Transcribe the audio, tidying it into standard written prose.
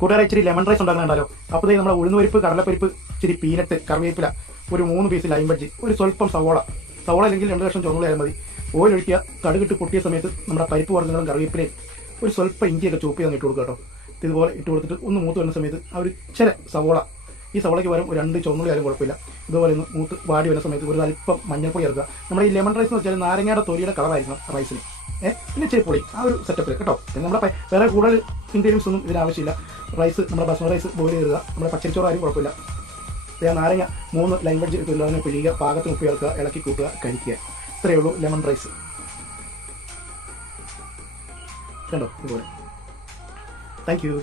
കൂട്ടുകാരെ ഇച്ചിരി lemon rice ഉണ്ടാക്കുന്നുണ്ടല്ലോ. അപ്പോൾ നമ്മുടെ ഉഴുന്നുപരിപ്പ്, കടലപ്പരിപ്പ്, ഇച്ചിരി പീനട്ട്, കറിവേപ്പില, ഒരു 3 പീസ് ലൈം ബജ്ജി, ഒരു സ്വല്പം സവോള അല്ലെങ്കിൽ 2 കഷ്ണം ചുവന്നുള്ളിയായാൽ മതി. ഓയിൽ ഒഴിക്കുക. കടുകിട്ട് പൊട്ടിയ സമയത്ത് നമ്മുടെ പരിപ്പ് വർഗ്ഗങ്ങളും കറിവേപ്പിലയും ഒരു സ്വല്പം ഇഞ്ചിയൊക്കെ ചോപ്പ് ചെയ്ത് ഇട്ട് കൊടുക്കുക കേട്ടോ. ഇതുപോലെ ഇട്ട് കൊടുത്തിട്ട് ഒന്ന് മൂത്ത് വരുന്ന സമയത്ത് ആ ഒരു ഇച്ചിരി സവോള, ഈ സവോളയ്ക്ക് പകരം ഒരു 2 ചുവന്നുള്ളി ആയാലും കുഴപ്പമില്ല. ഇതുപോലെ ഒന്ന് മൂത്ത് വാടി വരുന്ന സമയത്ത് ഒരു അല്പം മഞ്ഞൾപ്പൊടി ചേർക്കുക. നമ്മുടെ ഈ ലെമൺ റൈസ് എന്ന് വെച്ചാൽ നാരങ്ങയുടെ തൊലിയുടെ കളറായിരിക്കണം റൈസിന്. പിന്നെ ഇച്ചിരി പൊടി, ആ ഒരു സെറ്റപ്പിൽ കേട്ടോ. പിന്നെ നമ്മുടെ വേറെ കൂടുതൽ ഇൻഗ്രീഡിയൻസ് ഒന്നും ഇതിനാവശ്യമില്ല. റൈസ് നമ്മുടെ ബസ്മതി റൈസ് ബോയിൽ ചെയ്തുക. നമ്മുടെ പച്ചരിച്ചോറായാലും കുഴപ്പമില്ല. നാരങ്ങ 3 ലൈം ബജ്ജി അതിനെ പിഴിയുക, പാകത്തിന് ഉപ്പ് ചേർക്കുക, ഇളക്കി കൂട്ടുക, കഴിക്കുക. ഇത്രയേ ഉള്ളൂ ലെമൺ റൈസ്. കണ്ടോ ഇതുപോലെ. Thank U.